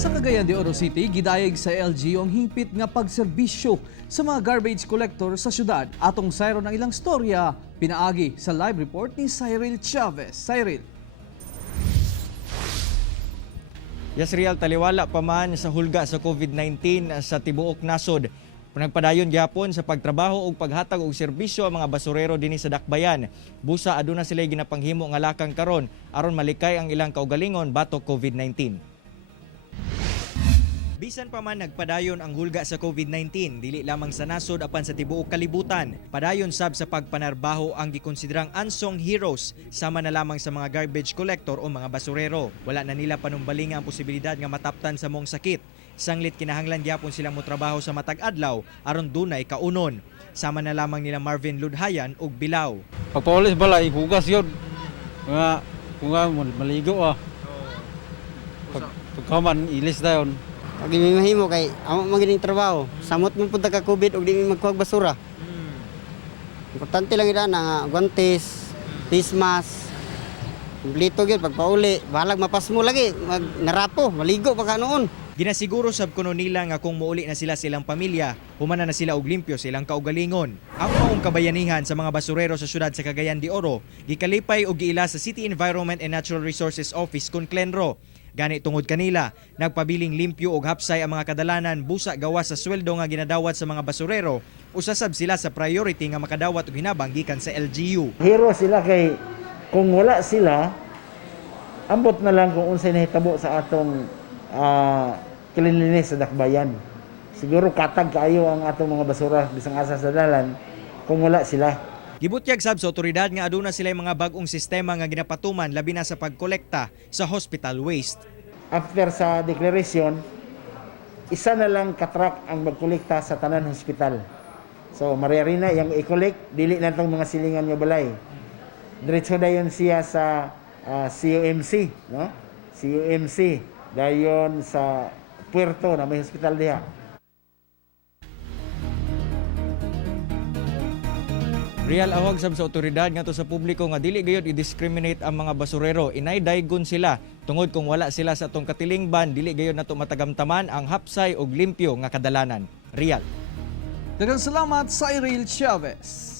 Sa Cagayan de Oro City, gidayeg sa LGU ang hingpit nga pagserbisyo sa mga garbage collector sa syudad. Atong sayro ng ilang storya, pinaagi sa live report ni Cyril Chavez. Cyril. Yasriel, taliwala pa man sa hulga sa COVID-19 sa tibuok nasod. Nagpadayon gyapon sa pagtrabaho ug paghatag og serbisyo ang mga basurero dinhi sa Dakbayan. Busa aduna sila ginapanghimo nga lakang karon aron malikay ang ilang kaugalingon batok COVID-19. Bisan pa man nagpadayon ang hulga sa COVID-19, dili lamang sa nasod apan sa tibuok kalibutan. Padayon sab sa pagpanarbaho ang gikonsiderang unsung heroes sama na lamang sa mga garbage collector o mga basurero. Wala na nila panumbalinga ang posibilidad nga mataptan sa mong sakit. Sanglit kinahanglan gyapon silang motrabaho sa matag adlaw aron dunay kaunon. Sama na lamang nila Marvin Ludhayan ug Bilao. Pagpaulis bala ihugas yun. Nga maligo Pagkaman ilis na yun. Pag di mahimo kay amo magining trabaho. Samot mo pud ka COVID ug di mi magkuhag basura. Importante lang ida nga guantes, face mask. Kumplito gyud pagpauli, balag mapas mo lagi, narapo, maligo pa ka noon. Ginasiguro sab kuno nila nga kung muuli na sila silang pamilya, humana na sila og limpyo silang kaugalingon. Ang maong kabayanihan sa mga basurero sa syudad sa Cagayan de Oro, gikalipay og giila sa City Environment and Natural Resources Office kun Clenro. Gani tungod kanila, nagpabiling limpyo og hapsay ang mga kadalanan busa gawas sa sweldo nga ginadawat sa mga basurero. Usasab sila sa priority nga makadawat og hinabang gikan sa LGU. Hero sila kay kung wala sila, ambot na lang kung unsay nahitabo sa atong cleanliness sa Dakbayan. Siguro katag kaayo ang atong mga basura bisang asa sa dalan kung wala sila. Gibutyag sab sa otoridad nga aduna sila mga bag-ong sistema nga ginapatuman labi na sa pagkolekta sa hospital waste. After sa declaration, isa na lang katrak ang magkolekta sa tanan hospital. So mariyarina yung i-collect, dili na itong mga silingan nga balay. Diretso dayon siya sa CUMC, no? CUMC dayon sa Puerto na may hospital diha. Real awag sab sa otoridad ngadto sa publiko nga dili gayud i-discriminate ang mga basurero. Inay daygon sila tungod kung wala sila sa atong katilingban dili gayud nato matagamtaman ang hapsay og limpyo nga kadalanan. Real. Daghang salamat, Cyril Chavez.